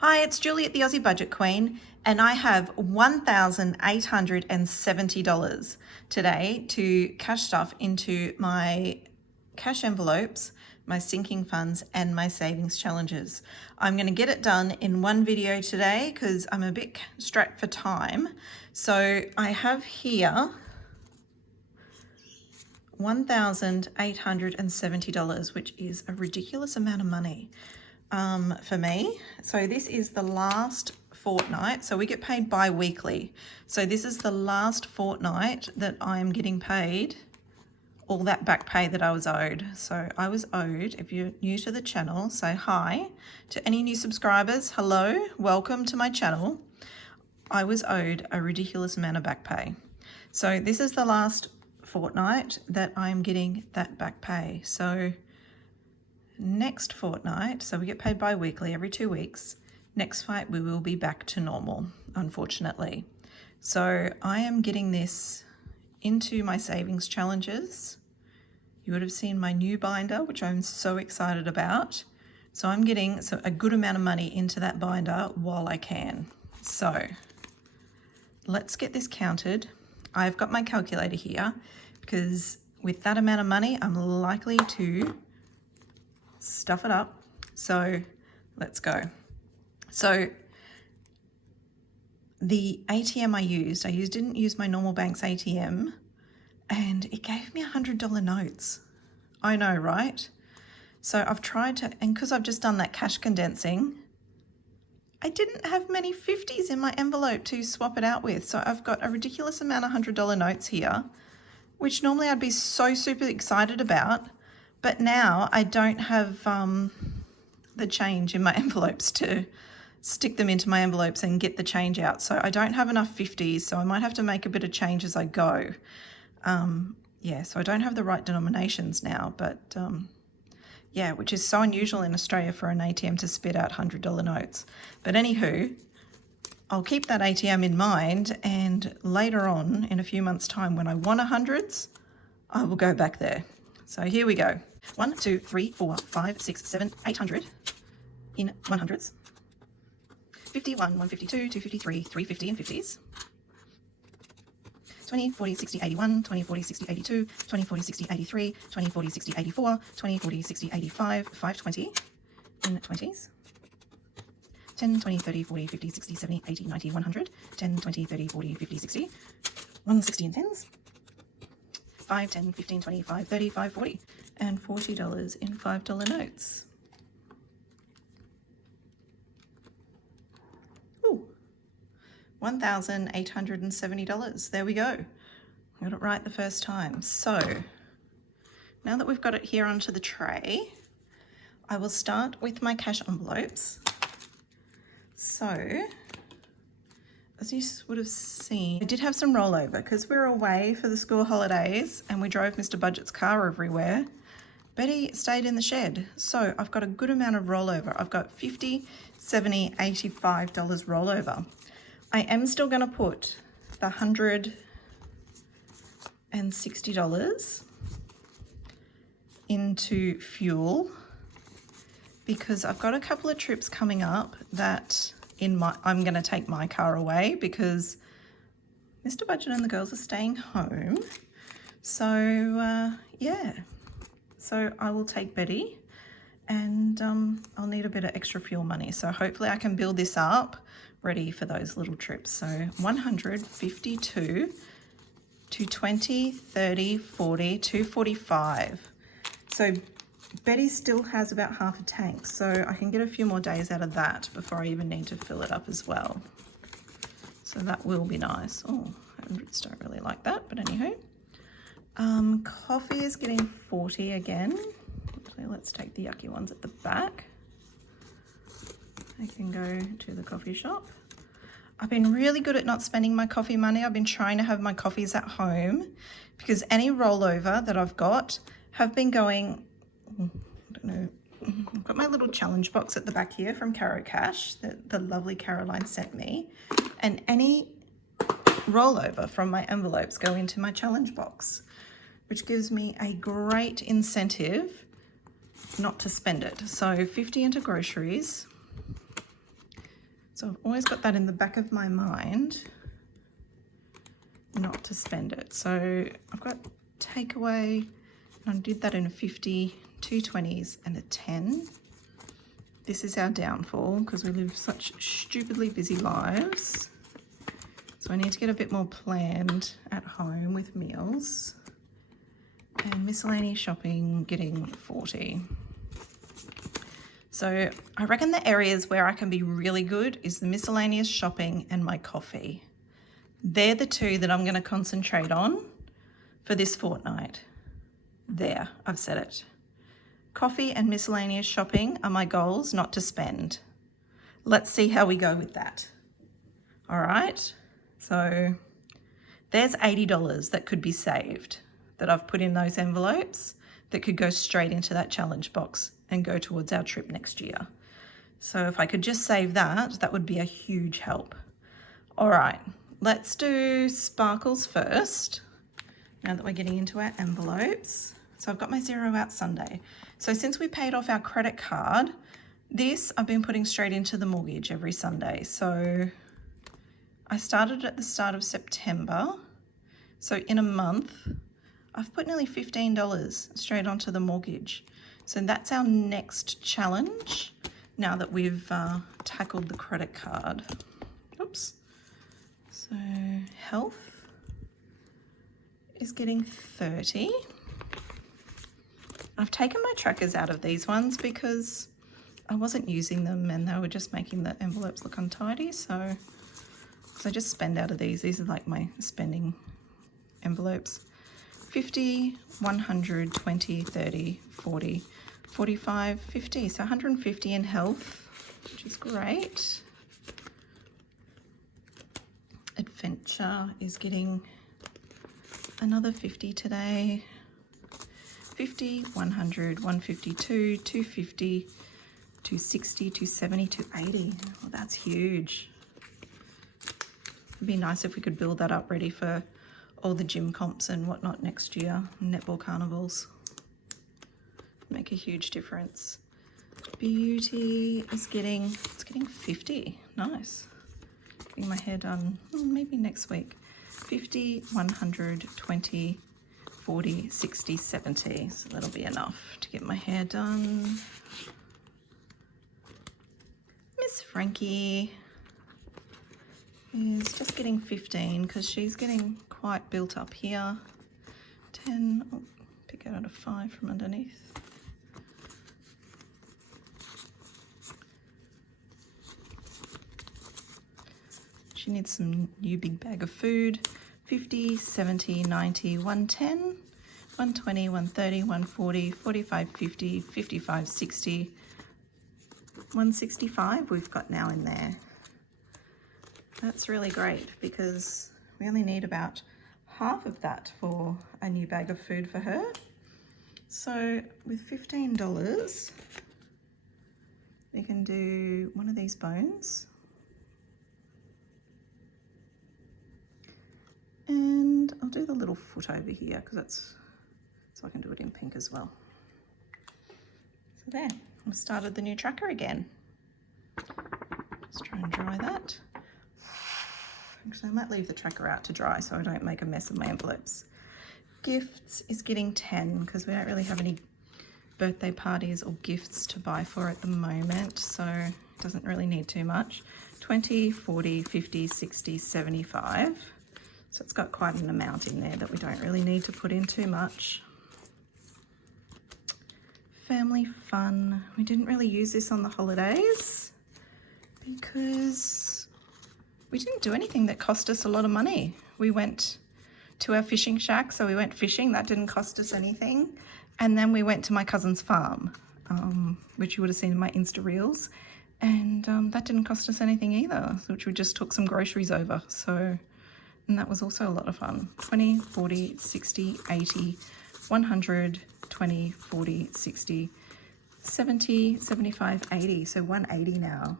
Hi, it's Julie at the Aussie Budget Queen, and I have $1,870 today to cash stuff into my cash envelopes, my sinking funds, and my savings challenges. I'm going to get it done in one video today because I'm a bit strapped for time. So I have here $1,870, which is a ridiculous amount of money for me. So this is the last fortnight. So we get paid bi-weekly. So this is the last fortnight that I'm getting paid all that back pay that I was owed. So I was owed, if you're new to the channel, say hi. To any new subscribers, hello, welcome to my channel. I was owed a ridiculous amount of back pay. So this is the last fortnight that I'm getting that back pay. So next fortnight, so we get paid bi-weekly every 2 weeks. Next fight we will be back to normal, unfortunately. So I am getting this into my savings challenges. You would have seen my new binder, which I'm so excited about. So I'm getting a good amount of money into that binder while I can. So let's get this counted. I've got my calculator here because with that amount of money, I'm likely to stuff it up. So let's go. So the ATM didn't use my normal bank's ATM, and it gave me $100 notes. I know, right? So I've tried to, and because I've just done that cash condensing, I didn't have many 50s in my envelope to swap it out with. So I've got a ridiculous amount of $100 notes here, which normally I'd be so super excited about. But now I don't have the change in my envelopes to stick them into my envelopes and get the change out. So I don't have enough 50s, so I might have to make a bit of change as I go. Yeah, so I don't have the right denominations now, but yeah, which is so unusual in Australia for an ATM to spit out $100 notes. But anywho, I'll keep that ATM in mind, and later on in a few months' time when I want hundreds, I will go back there. So here we go. 1, 2, 3, 4, 5, 6, 7, 800 in 100s. 51, 152, 253, 350 in 50s. 20, 40, 60, 81, 20, 40, 60, 82, 20, 40, 60, 83, 20, 40, 60, 84, 20, 40, 60, 85, 520 in 20s. 10, 20, 30, 40, 50, 60, 70, 80, 90, 100. 10, 20, 30, 40, 50, 60. 160 in 10s. 5, 10, 15, 25, 30, 5, 40. And $40 in $5 notes. Ooh, $1,870. There we go. Got it right the first time. So now that we've got it here onto the tray, I will start with my cash envelopes. So as you would have seen, I did have some rollover because we were away for the school holidays and we drove Mr. Budget's car everywhere. Betty stayed in the shed. So I've got a good amount of rollover. I've got $50, $70, $85 rollover. I am still going to put the $160 into fuel because I've got a couple of trips coming up that I'm going to take my car away because Mr. Budget and the girls are staying home. So yeah, so I will take Betty, and I'll need a bit of extra fuel money. So hopefully I can build this up ready for those little trips. So 100, 52, 220, 30, 40, 245. So Betty still has about half a tank, so I can get a few more days out of that before I even need to fill it up as well. So that will be nice. Oh, hundreds don't really like that, but anywho. Coffee is getting 40 again. So let's take the yucky ones at the back. I can go to the coffee shop. I've been really good at not spending my coffee money. I've been trying to have my coffees at home because any rollover that I've got have been going, I don't know, I've got my little challenge box at the back here from Caro Cash that the lovely Caroline sent me, and any rollover from my envelopes go into my challenge box, which gives me a great incentive not to spend it. So 50 into groceries, So I've always got that in the back of my mind, not to spend it. So I've got takeaway, and I did that in a 50, 2 20s and a 10. This is our downfall because we live such stupidly busy lives. So I need to get a bit more planned at home with meals. And miscellaneous shopping, getting 40. So I reckon the areas where I can be really good is the miscellaneous shopping and my coffee. They're the two that I'm going to concentrate on for this fortnight. There, I've said it. Coffee and miscellaneous shopping are my goals, not to spend. Let's see how we go with that. All right, so there's $80 that could be saved that I've put in those envelopes that could go straight into that challenge box and go towards our trip next year. So if I could just save that, that would be a huge help. All right, let's do sparkles first, now that we're getting into our envelopes. So I've got my zero out Sunday. So since we paid off our credit card, this I've been putting straight into the mortgage every Sunday. So I started at the start of September. So in a month, I've put nearly $15 straight onto the mortgage. So that's our next challenge now that we've tackled the credit card. Oops. So health is getting 30. I've taken my trackers out of these ones because I wasn't using them and they were just making the envelopes look untidy. So I just spend out of these. These are like my spending envelopes. 50, 100, 20, 30, 40, 45, 50. So 150 in health, which is great. Adventure is getting another 50 today. 50, 100, 152, 250, 260, 270, 280. Well, that's huge. It'd be nice if we could build that up ready for all the gym comps and whatnot next year, netball carnivals. Make a huge difference. Beauty is getting 50. Nice. Getting my hair done maybe next week. 50, 100, 20, 40, 60, 70. So that'll be enough to get my hair done. Miss Frankie is just getting 15 because she's getting quite built up here. 10, oh, pick out a 5 from underneath. She needs some new big bag of food. 50, 70, 90, 110, 120, 130, 140, 45, 50, 55, 60, 165 we've got now in there. That's really great because we only need about half of that for a new bag of food for her. So with $15, we can do one of these bones. And I'll do the little foot over here because that's, so I can do it in pink as well. So there, I've started the new tracker again. Let's try and dry that. Actually, I might leave the tracker out to dry so I don't make a mess of my envelopes. Gifts is getting 10 because we don't really have any birthday parties or gifts to buy for at the moment, so it doesn't really need too much. 20, 40, 50, 60, 75. So it's got quite an amount in there that we don't really need to put in too much. Family fun. We didn't really use this on the holidays because we didn't do anything that cost us a lot of money. We went to our fishing shack, so we went fishing. That didn't cost us anything. And then we went to my cousin's farm, which you would have seen in my Insta Reels. And that didn't cost us anything either, which we just took some groceries over. So, and that was also a lot of fun. 20, 40, 60, 80, 100, 20, 40, 60, 70, 75, 80. So 180 now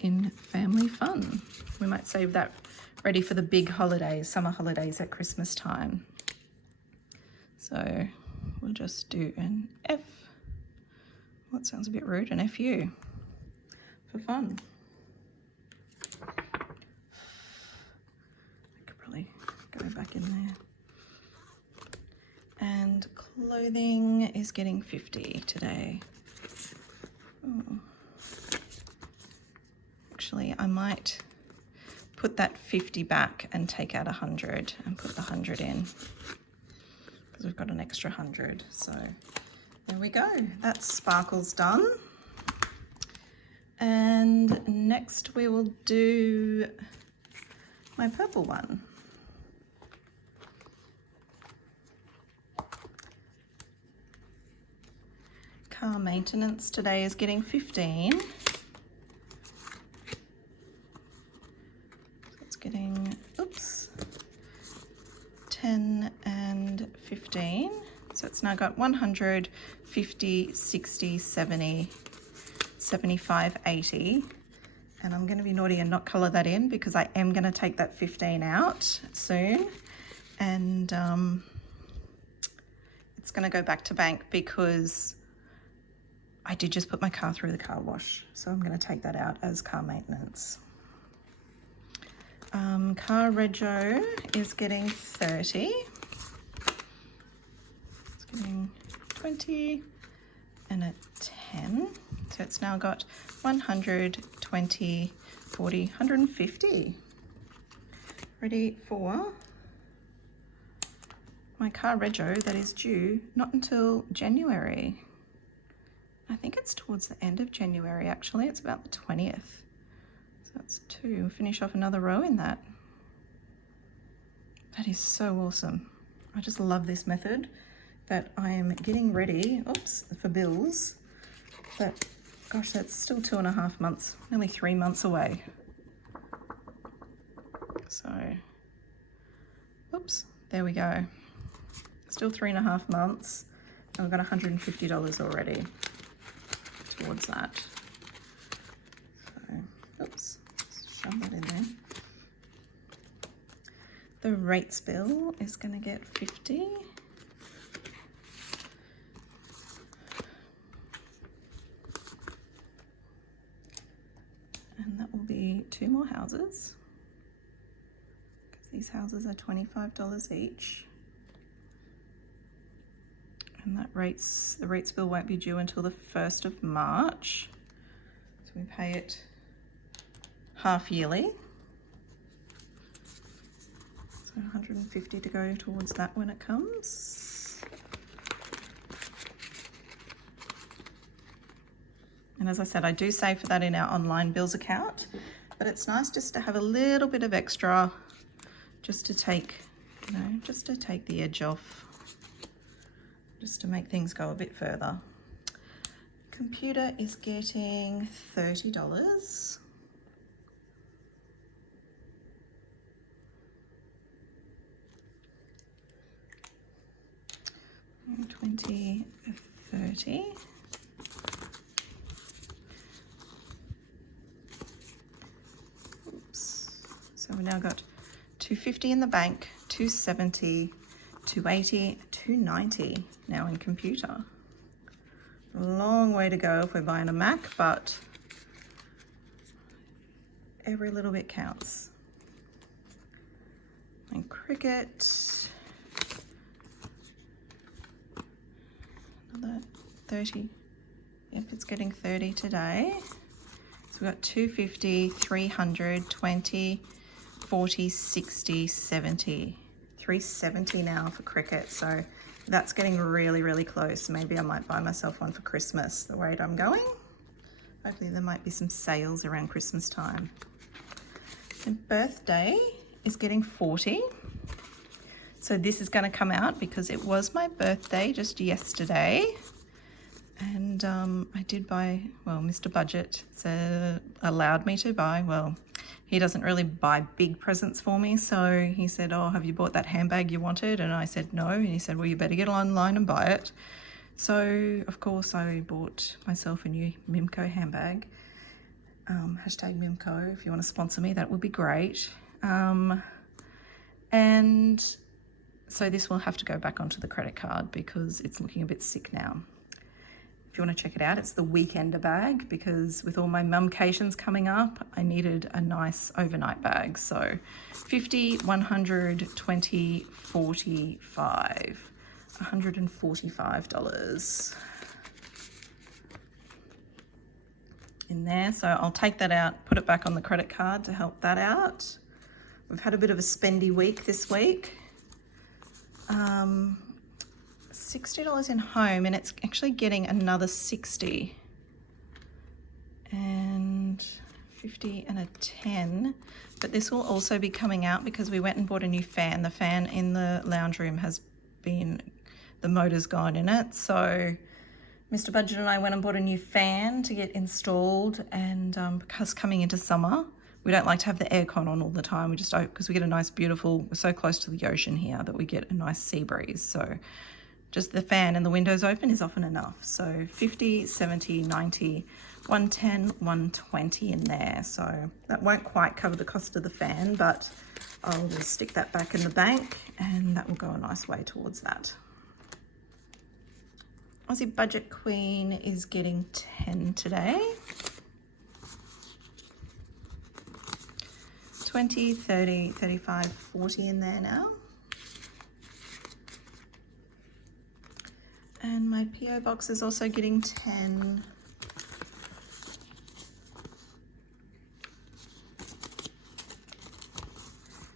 in family fun. We might save that ready for the big holidays, summer holidays at Christmas time. So we'll just do an F. Well, that sounds a bit rude, an FU for fun. go back in there. And clothing is getting 50 today. Oh. Actually, I might put that 50 back and take out 100 and put the 100 in, because we've got an extra 100. So there we go. That's sparkles done. And next we will do my purple one. Car maintenance today is getting 15. So it's getting, oops, 10 and 15. So it's now got 100, 50, 60, 70, 75, 80. And I'm going to be naughty and not colour that in, because I am going to take that 15 out soon. And it's going to go back to bank because I did just put my car through the car wash. So I'm going to take that out as car maintenance. Car rego is getting 30. It's getting 20 and a 10. So it's now got 100, 20, 40, 150. Ready for my car rego that is due not until January. I think it's towards the end of January, actually. It's about the 20th. So that's 2. We'll finish off another row in that. That is so awesome. I just love this method that I am getting ready, oops, for bills. But gosh, that's still 2.5 months, nearly 3 months away. So, oops, there we go. Still 3.5 months. And I've got $150 already towards that. So, oops, shove that in there. The rates bill is going to get 50. And that will be 2 more houses, because these houses are $25 each. And that the rates bill won't be due until the 1st of March. So we pay it half yearly. So 150 to go towards that when it comes. And as I said, I do save for that in our online bills account, but it's nice just to have a little bit of extra, just to take, you know, just to take the edge off, just to make things go a bit further. Computer is getting $30. 20, 30. Oops. So we now got 250 in the bank, 270, 280, 290 now in computer. A long way to go if we're buying a Mac, but every little bit counts. And Cricut, another 30. Yep, it's getting 30 today. So we've got 250, 300, 20, 40, 60, 70. 370 now for Cricut, so that's getting really, really close. Maybe I might buy myself one for Christmas, the rate I'm going. Hopefully there might be some sales around Christmas time. And birthday is getting 40. So this is going to come out because it was my birthday just yesterday. And I did buy, well, Mr. Budget allowed me to buy, well, he doesn't really buy big presents for me. So he said, oh, have you bought that handbag you wanted? And I said, no. And he said, well, you better get online and buy it. So, of course, I bought myself a new Mimco handbag. Hashtag Mimco, if you want to sponsor me, that would be great. And so this will have to go back onto the credit card because it's looking a bit sick now. if you want to check it out, it's the Weekender bag, because with all my mumcations coming up, I needed a nice overnight bag. So 50, 100, 20, 45, $145 in there. So I'll take that out, put it back on the credit card to help that out. We've had a bit of a spendy week this week. $60 in home, and it's actually getting another 60 and 50 and a 10, but this will also be coming out because we went and bought a new fan. The fan in the lounge room has been, the motor's gone in it, so Mr. Budget and I went and bought a new fan to get installed, and because coming into summer we don't like to have the aircon on all the time. We just don't, because we get a nice beautiful, we're so close to the ocean here that we get a nice sea breeze, so just the fan and the windows open is often enough. So 50, 70, 90, 110, 120 in there. So that won't quite cover the cost of the fan, but I'll just stick that back in the bank and that will go a nice way towards that. Aussie Budget Queen is getting 10 today. 20, 30, 35, 40 in there now. And my PO box is also getting 10.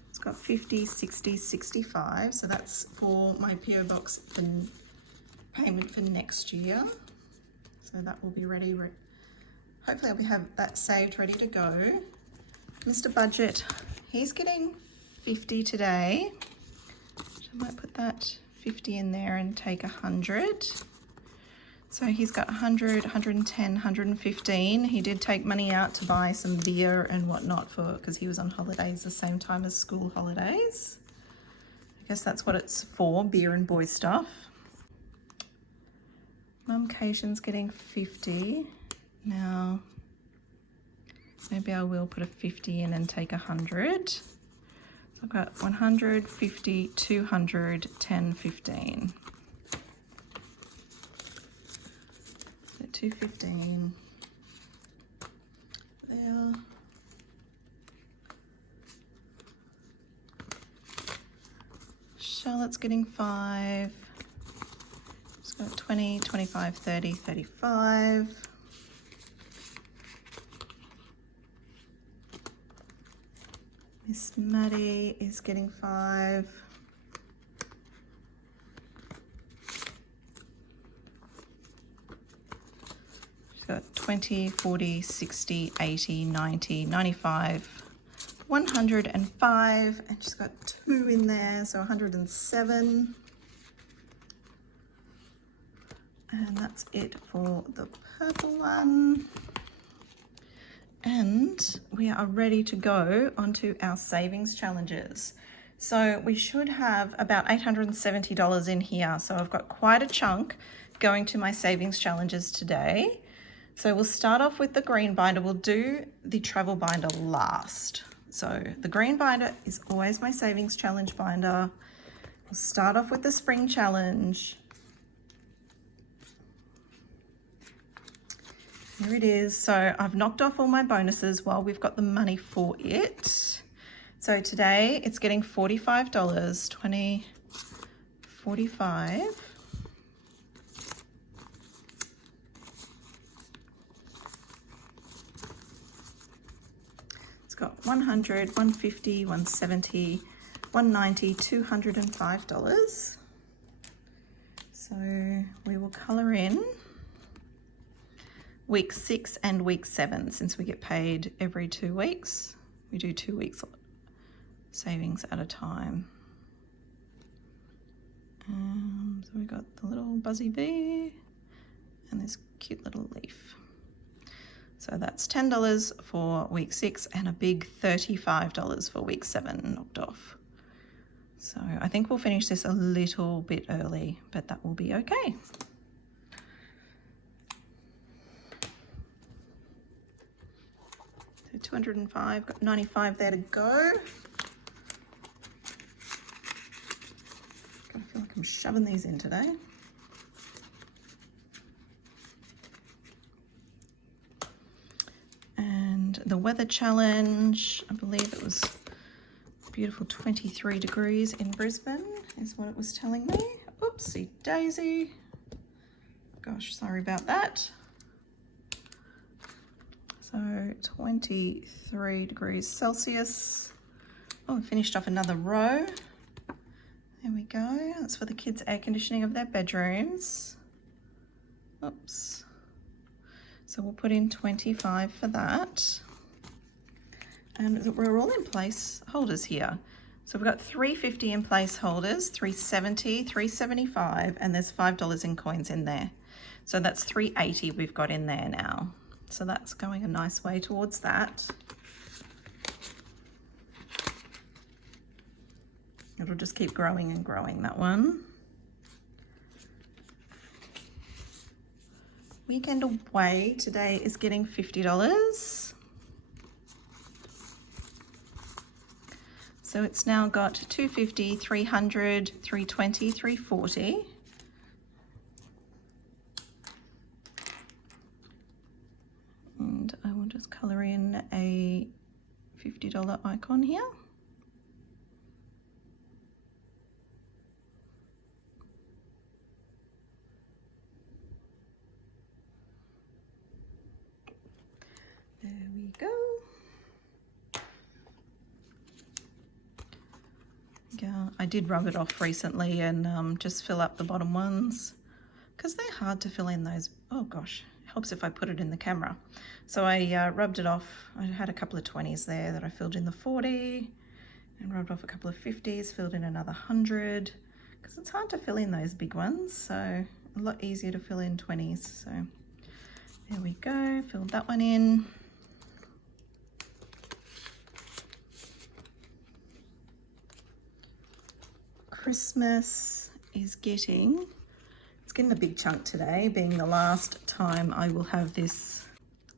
It's got 50, 60, 65. So that's for my PO box for payment for next year. So that will be ready. Hopefully I'll have that saved, ready to go. Mr. Budget, he's getting 50 today. I might put that 50 in there and take 100. So he's got 100, 110, 115. He did take money out to buy some beer and whatnot because he was on holidays the same time as school holidays. I guess that's what it's for, beer and boy stuff. Mumcation's getting 50. Now, maybe I will put a 50 in and take 100. I've got 100, 50, 200, 10, 15. So 215 there. Charlotte's getting 5. Just got 20, 25, 30, 35. Miss Maddie is getting 5. She's got 20, 40, 60, 80, 90, 95, 105, and she's got 2 in there, so 107. And that's it for the purple one. And we are ready to go onto our savings challenges. So we should have about $870 in here. So I've got quite a chunk going to my savings challenges today. So we'll start off with the green binder. We'll do the travel binder last. So the green binder is always my savings challenge binder. We'll start off with the spring challenge. Here it is. So I've knocked off all my bonuses while we've got the money for it. So today it's getting $45, 20, 45. It's got 100, 150, 170, 190, $205. So we will colour in week 6 and week 7, since we get paid every 2 weeks. We do 2 weeks savings at a time. So we got the little buzzy bee and this cute little leaf. So that's $10 for week 6 and a big $35 for week 7 knocked off. So I think we'll finish this a little bit early, but that will be okay. So 205, got 95 there to go. I feel like I'm shoving these in today. the weather challenge, I believe it was beautiful 23 degrees in Brisbane is what it was telling me. Oopsie daisy. Gosh, sorry about that. So 23 degrees Celsius. Oh, we finished off another row. There we go. That's for the kids' air conditioning of their bedrooms. Oops. So we'll put in 25 for that. And we're all in place holders here. So we've got $3.50 in place holders, $3.70, $3.75, and there's $5 in coins in there. So that's $3.80 we've got in there now. So that's going a nice way towards that. It'll just keep growing and growing, that one. Weekend away today is getting $50. So it's now got $2.50, $300, $3.20, $3.40. And I will just colour in a $50 icon here. There we go. Yeah, I did rub it off recently and just fill up the bottom ones because they're hard to fill in those. Oh gosh, it helps if I put it in the camera. So I rubbed it off. I had a couple of 20s there that I filled in the 40 and rubbed off a couple of 50s, filled in another 100 because it's hard to fill in those big ones. So a lot easier to fill in 20s. So there we go, filled that one in. Christmas is getting, it's getting a big chunk today, being the last time I will have this,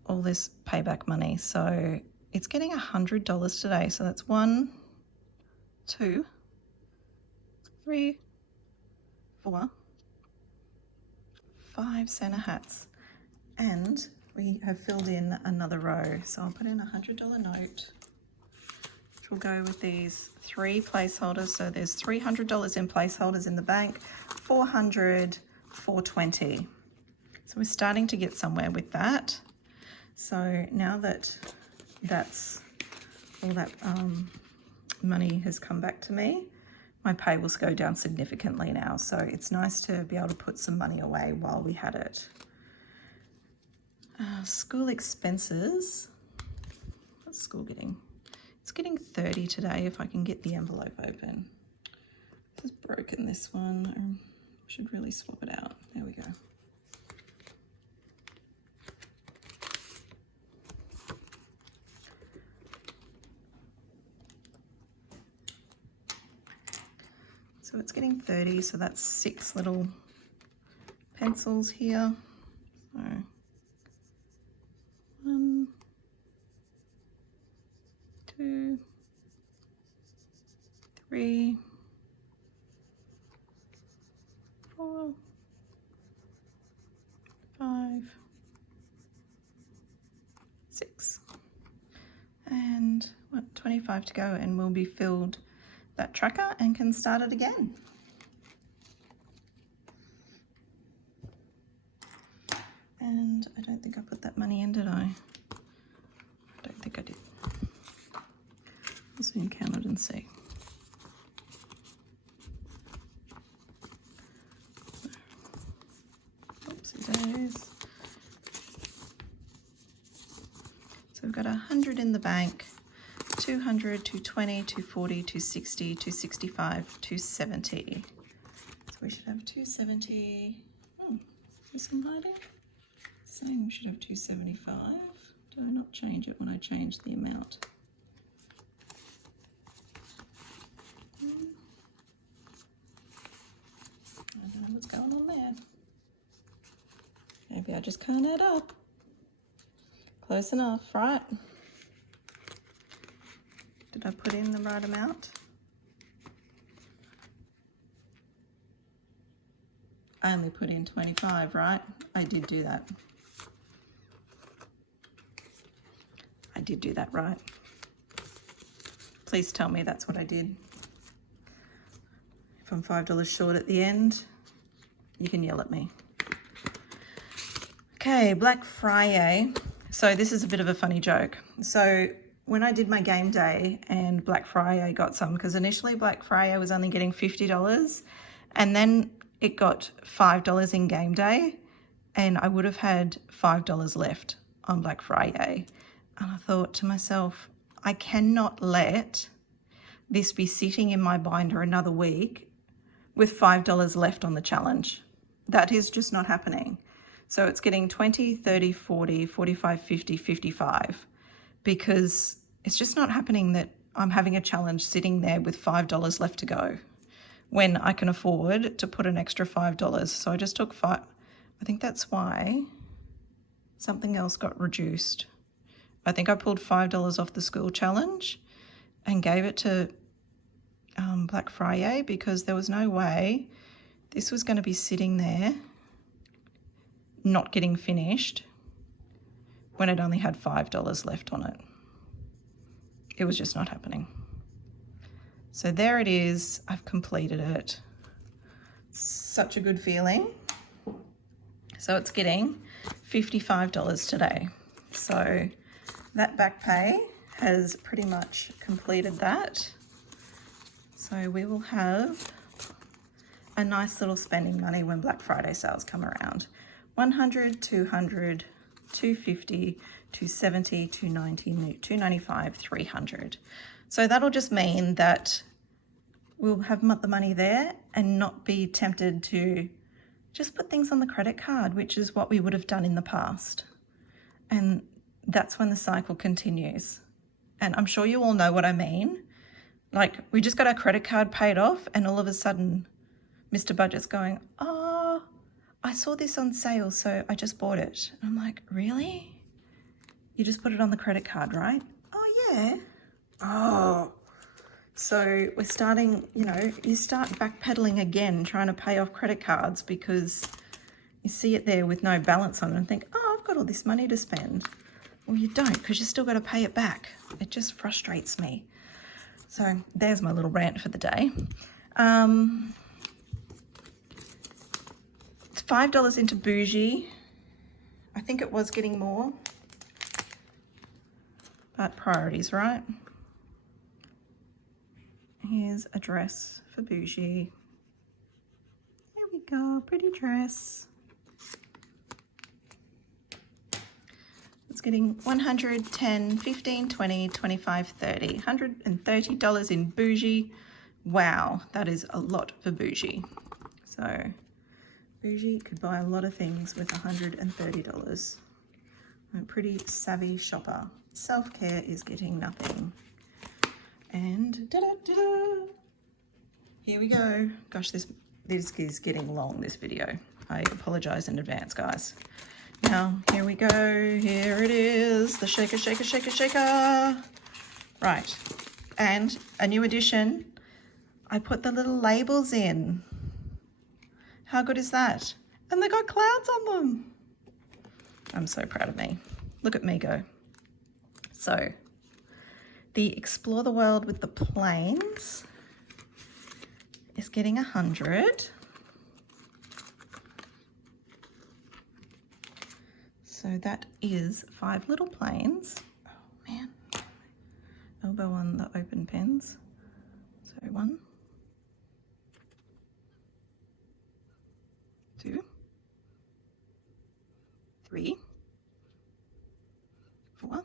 all this payback money. So it's getting $100 today. So that's 1, 2, 3, 4, 5 Santa hats. And we have filled in another row. So I'll put in a $100 note. Will go with these 3 placeholders. So there's $300 in placeholders in the bank, 400, 420. So we're starting to get somewhere with that. So now that that's all that money has come back to me, my payables go down significantly now. So it's nice to be able to put some money away while we had it. School expenses. What's school getting? It's getting 30 today if I can get the envelope open. This is broken, this one. I should really swap it out. There we go. So it's getting 30, so that's 6 little pencils here. So 1, 2, 3, 4, 5, 6, and 25 to go, and we'll be filled that tracker and can start it again. And I don't think I put that money in, did I? I don't think I did. I'll soon count it and see. Oopsie days. So we've got 100 in the bank, 200, 220, 240, 260, 265, 270. So we should have 270. Oh, is there some hiding? It's saying we should have 275. Did I not change it when I changed the amount? I don't know what's going on there. Maybe I just can't add up. Close enough, right? Did I put in the right amount? I only put in 25, right? I did do that. I did do that right. Please tell me that's what I did. If I'm $5 short at the end, you can yell at me. Okay, Black Friday. So this is a bit of a funny joke. So when I did my game day and Black Friday got some, because initially Black Friday was only getting $50 and then it got $5 in game day, and I would have had $5 left on Black Friday. And I thought to myself, I cannot let this be sitting in my binder another week with $5 left on the challenge. That is just not happening. So it's getting 20, 30, 40, 45, 50, 55, because it's just not happening that I'm having a challenge sitting there with $5 left to go when I can afford to put an extra $5. So I just took five. I think that's why something else got reduced. I think I pulled $5 off the school challenge and gave it to Black Friday, because there was no way this was going to be sitting there not getting finished when it only had $5 left on it. It was just not happening. So there it is. I've completed it. Such a good feeling. So it's getting $55 today. So that back pay has pretty much completed that. So we will have a nice little spending money when Black Friday sales come around. 100, 200, 250, 270, 290, 295, 300. So that'll just mean that we'll have the money there and not be tempted to just put things on the credit card, which is what we would have done in the past. And that's when the cycle continues. And I'm sure you all know what I mean. Like, we just got our credit card paid off and all of a sudden Mr. Budget's going, oh, I saw this on sale, so I just bought it. And I'm like, really? You just put it on the credit card, right? Oh, yeah. Oh. So we're starting, you start backpedaling again, trying to pay off credit cards because you see it there with no balance on it and think, oh, I've got all this money to spend. Well, you don't, because you still got to pay it back. It just frustrates me. So there's my little rant for the day. It's $5 into Bougie. I think it was getting more, but priorities, right? Here's a dress for Bougie. There we go, pretty dress. It's getting 100, 10, 15, 20, 25, 30, $130 in Bougie. Wow, that is a lot for Bougie. So Bougie could buy a lot of things with $130. I'm a pretty savvy shopper. Self-care is getting nothing. And da-da-da-da. Here we go. Gosh, this is getting long, this video. I apologize in advance, guys. Now, here we go. Here it is. The shaker, shaker, shaker, shaker. Right. And a new addition. I put the little labels in. How good is that? And they got clouds on them. I'm so proud of me. Look at me go. So, the Explore the World with the Planes is getting 100. So that is 5 little planes. Oh man, elbow on the open pens. So 1, 2, 3, 4,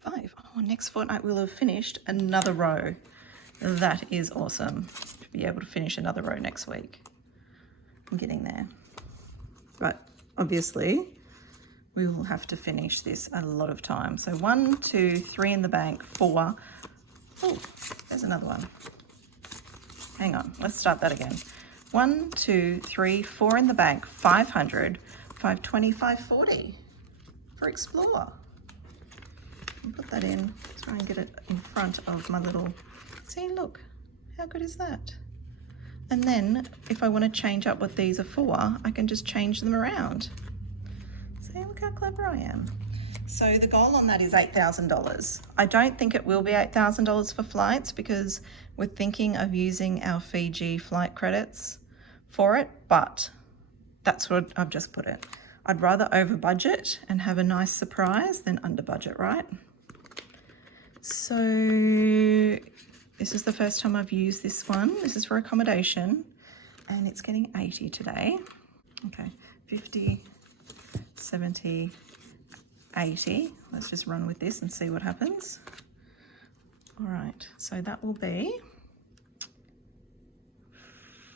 5. Oh, next fortnight we'll have finished another row. That is awesome to be able to finish another row next week. I'm getting there. But obviously we will have to finish this a lot of time. So 1, 2, 3 in the bank, 4. Oh, there's another one. Hang on, let's start that again. 1, 2, 3, 4 in the bank, 500, 520, 540 for Explore. I'll put that in, try and get it in front of my little, see, look, how good is that? And then if I want to change up what these are for, I can just change them around. See, look how clever I am. So the goal on that is $8,000. I don't think it will be $8,000 for flights because we're thinking of using our Fiji flight credits for it, but that's what I've just put it. I'd rather over budget and have a nice surprise than under budget, right? So this is the first time I've used this one. This is for accommodation and it's getting 80 today. Okay, 50, 70, 80. Let's just run with this and see what happens. All right, so that will be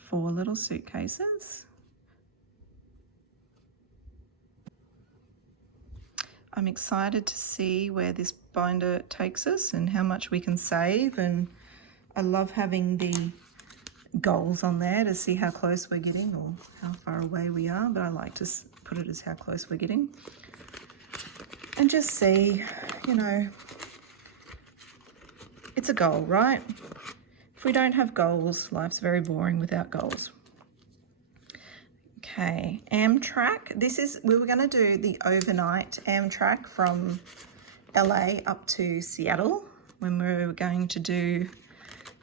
4 little suitcases. I'm excited to see where this binder takes us and how much we can save, and I love having the goals on there to see how close we're getting or how far away we are, but I like to put it as how close we're getting and just see, you know, it's a goal, right? If we don't have goals, life's very boring without goals. Okay, Amtrak. We were going to do the overnight Amtrak from LA up to Seattle when we were going to do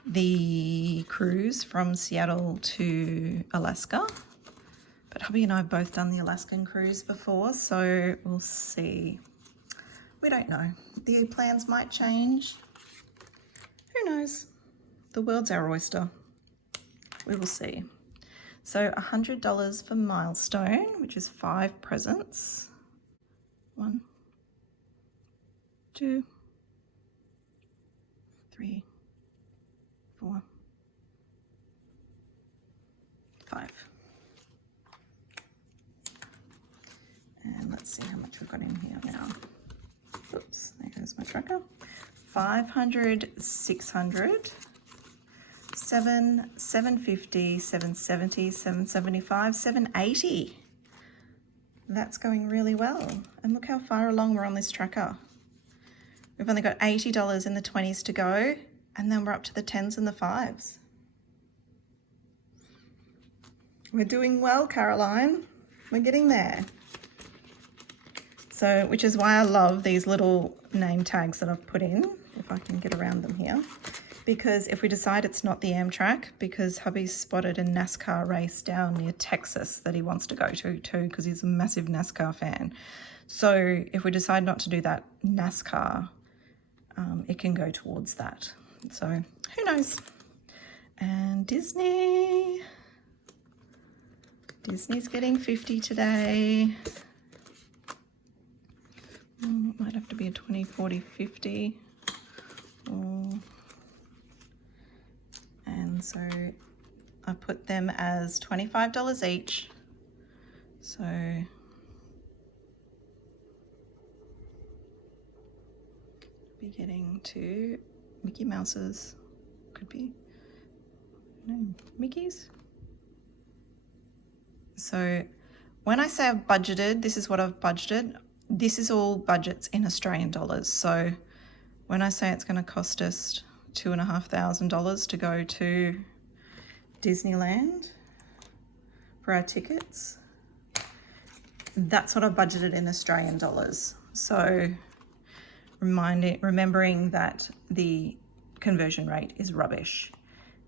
the cruise from Seattle to Alaska. But hubby and I have both done the Alaskan cruise before, so we'll see. We don't know. The plans might change. Who knows? The world's our oyster. We will see. So $100 for milestone, which is 5 presents. 1, 2, 3, 4, 5. And let's see how much we've got in here now. Oops, there goes my tracker. 500, 600, 7, 750, 770, 775, 780. That's going really well. And look how far along we're on this tracker. We've only got $80 in the 20s to go, and then we're up to the 10s and the 5s. We're doing well, Caroline. We're getting there. So, which is why I love these little name tags that I've put in, if I can get around them here. Because if we decide it's not the Amtrak, because hubby's spotted a NASCAR race down near Texas that he wants to go to too, because he's a massive NASCAR fan. So if we decide not to do that NASCAR, it can go towards that. So who knows? And Disney's getting 50 today. Might have to be a 20, 40, 50. And so I put them as $25 each. So be getting to Mickey Mouse's, could be, no, Mickey's. So when I say I've budgeted, this is what I've budgeted. This is all budgets in Australian dollars. So when I say it's going to cost us $2,500 to go to Disneyland for our tickets, that's what I budgeted in Australian dollars. So remembering that the conversion rate is rubbish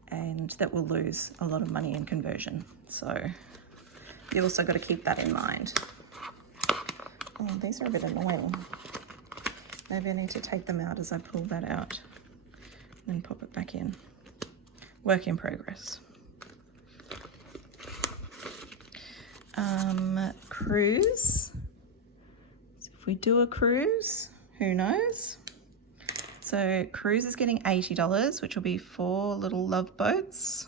and that we'll lose a lot of money in conversion. So you also got to keep that in mind. Oh, these are a bit annoying. Maybe I need to take them out as I pull that out and then pop it back in. Work in progress. Cruise. So if we do a cruise, who knows? So cruise is getting $80, which will be 4 little love boats.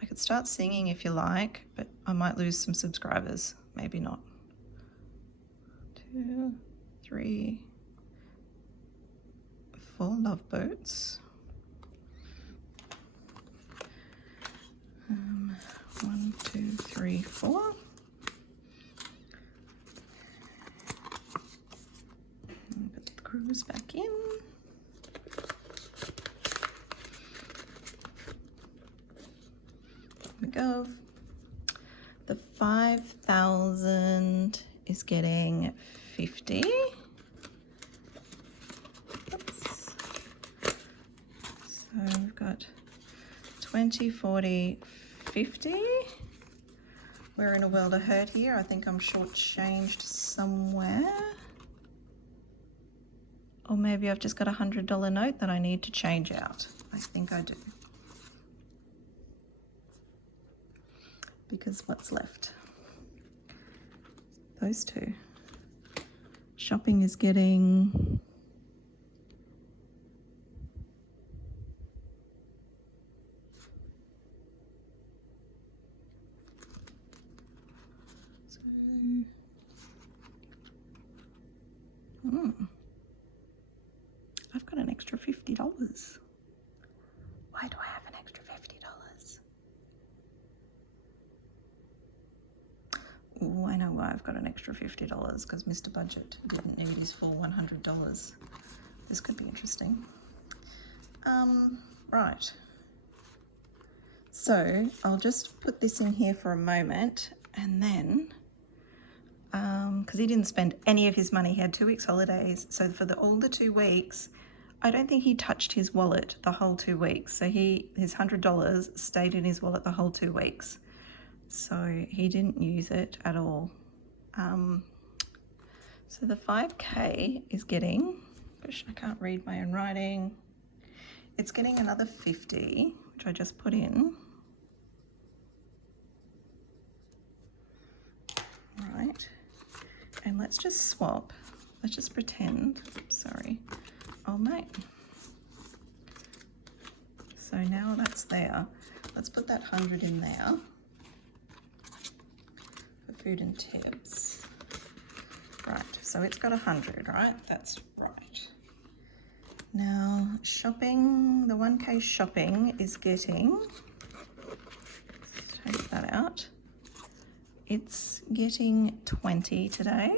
I could start singing if you like, but I might lose some subscribers. Maybe not. 2, 3, 4 love boats. 1, 2, 3, 4. Put the cruise back in. There we go. The 5,000 is getting 50. Oops. So we've got 20, 40, 50. We're in a world of hurt here. I think I'm shortchanged somewhere. Or maybe I've just got a $100 note that I need to change out. I think I do. Because what's left? Those two. Shopping is getting... I've got an extra $50. Why do I have an extra $50? Oh, I know why I've got an extra $50, because Mr. Budget didn't need his full $100. This could be interesting. Right. So I'll just put this in here for a moment, and then because he didn't spend any of his money. He had 2 weeks holidays, so for all the 2 weeks, I don't think he touched his wallet the whole 2 weeks. So his $100 stayed in his wallet the whole 2 weeks. So he didn't use it at all. So the 5K is getting, gosh, I can't read my own writing. It's getting another 50, which I just put in. Right. And let's just swap. Let's just pretend, sorry, oh mate. So now that's there. Let's put that 100 in there for food and tips. Right, so it's got 100, right? That's right. Now shopping, the 1K shopping is getting, let's take that out. It's getting 20 today.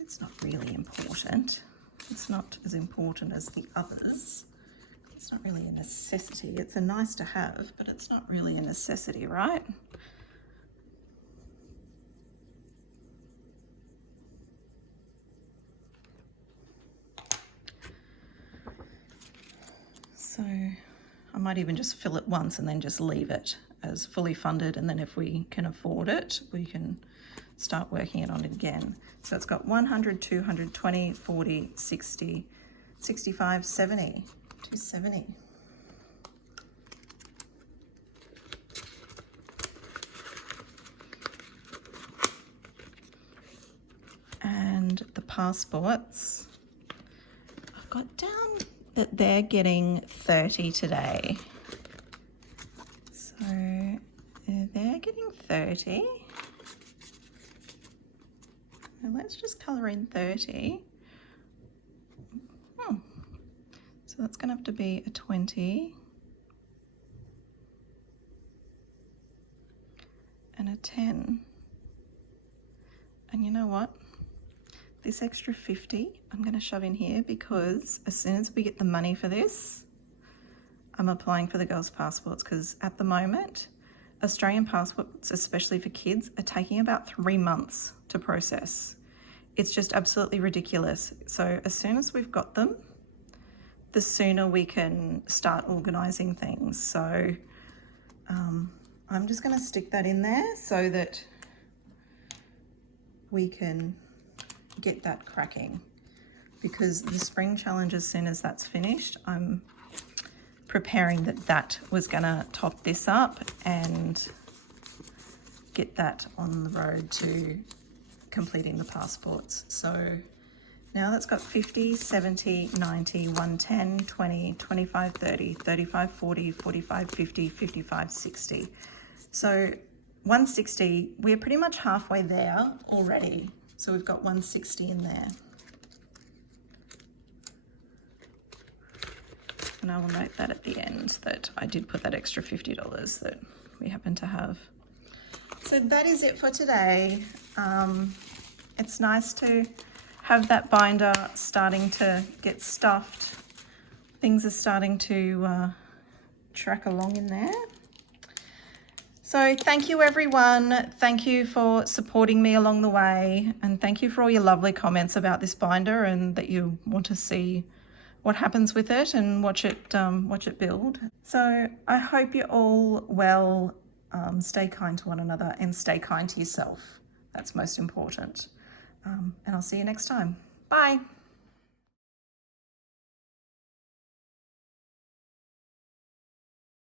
It's not really important. It's not as important as the others. It's not really a necessity. It's a nice to have, but it's not really a necessity, right? So I might even just fill it once and then just leave it as fully funded, and then if we can afford it, we can start working it on it again. So it's got 100, 200, 20, 40, 60, 65, 70, 270. And the passports, I've got down that they're getting 30 today. So they're getting 30. And let's just colour in 30. So that's going to have to be a 20 and a 10. And you know what? This extra 50 I'm going to shove in here, because as soon as we get the money for this, I'm applying for the girls' passports, because at the moment, Australian passports, especially for kids, are taking about 3 months to process. It's just absolutely ridiculous. So as soon as we've got them, the sooner we can start organising things. So I'm just going to stick that in there so that we can get that cracking, because the spring challenge, as soon as that's finished, I'm preparing that was going to top this up and get that on the road to completing the passports. So now that's got 50, 70, 90, 110, 20, 25, 30, 35, 40, 45, 50, 55, 60. So 160, we're pretty much halfway there already. So we've got 160 in there. And I will note that at the end that I did put that extra $50 that we happen to have. So that is it for today. It's nice to have that binder starting to get stuffed. Things are starting to track along in there. So thank you everyone. Thank you for supporting me along the way, and thank you for all your lovely comments about this binder and that you want to see what happens with it and watch it build. So I hope you're all well. Stay kind to one another and stay kind to yourself. That's most important. And I'll see you next time. Bye.